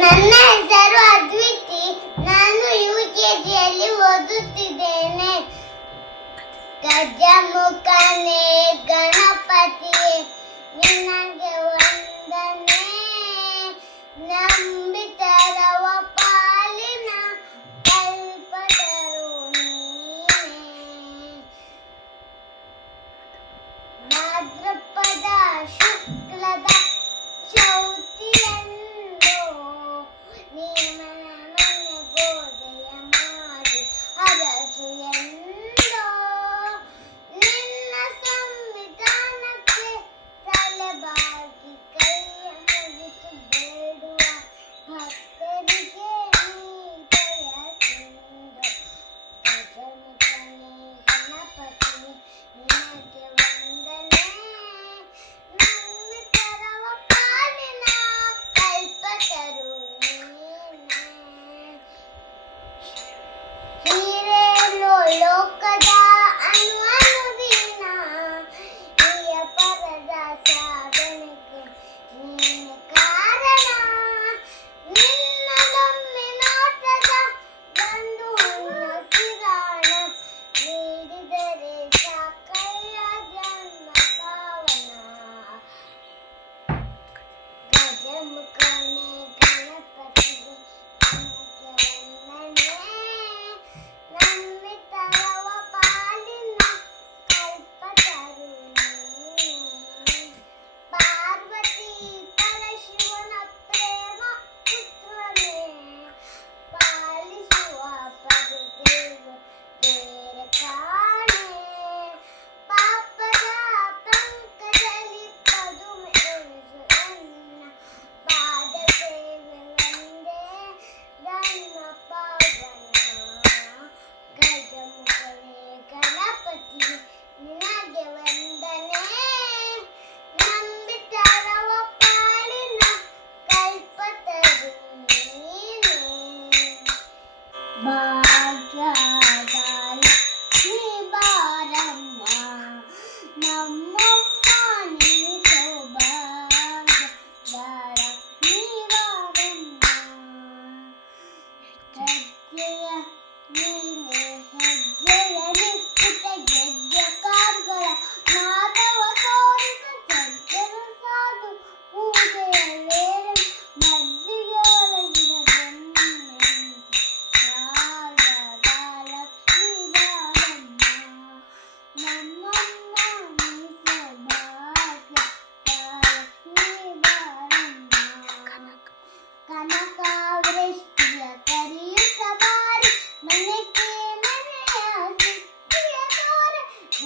ನನ್ನ ಹೆಸರು ಅದ್ವಿತಿ. ನಾನು ಯು ಕೆ ಜಿಯಲ್ಲಿ ಓದುತ್ತಿದ್ದೇನೆ. ಗಜಮುಖ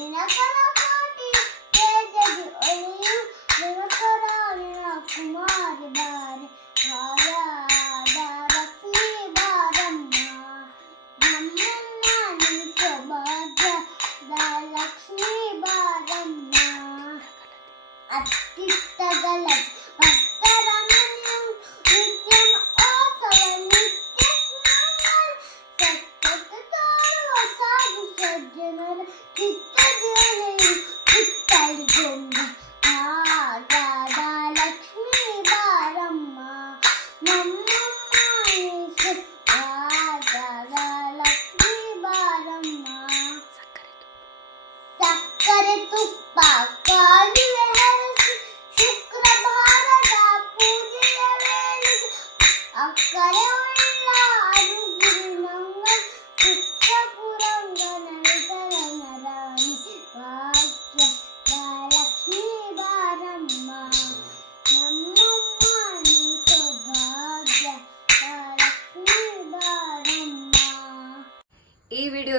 నినకలపాటి పేదది ఒలియు నినకరాని నా కుమారి బారి బాయాడ భక్తి బారమ్మ నమ్మన్న నించ బాధ లక్ష్మీ బారమ్మ అత్తిత్తగలది